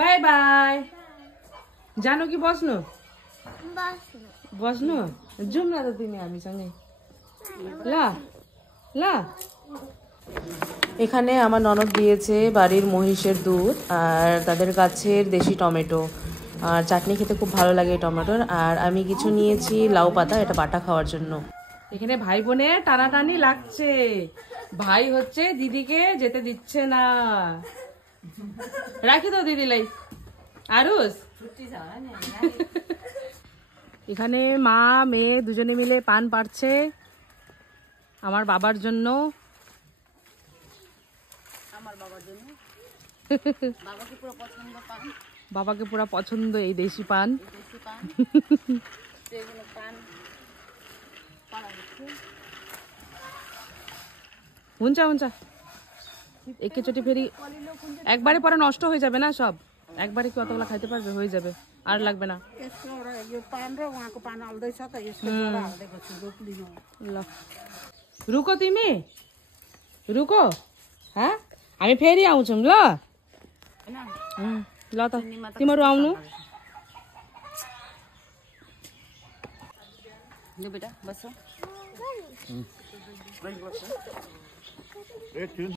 bye bye जानु कि बस्नु बस्नु जाउँ न त तिमी हामीसँगै ल ल এখানে আমার ননদ দিয়েছে বাড়ির মহিষের দুধ আর তাদের গাছের দেশি টমেটো আর চাটনি খেতে খুব ভালো লাগে টমেটোর আর আমি কিছু নিয়েছি লাউ পাতা এটা বাটা খাওয়ার জন্য এখানে ভাই বোনের টানাটানি লাগছে ভাই হচ্ছে দিদিকে যেতে দিচ্ছে না রাখি তো দিদি লাই আরুস এখানে মা মেয়ে দুজনে মিলে পান পাড়ছে আমার বাবার জন্য বাবাকে পুরো পছন্দ এই দেশি পান হুঞ্চা হুঞ্চা একে চটি ফেরি একবারে পরে নষ্ট হয়ে যাবে না সব একবারে কি অতগুলা খাইতে পারবে হয়ে যাবে আর লাগবে না रुको तिमी रुको हाँ हामी फेरि आउँछौँ ल ल त तिमीहरू आउनु बेटा बस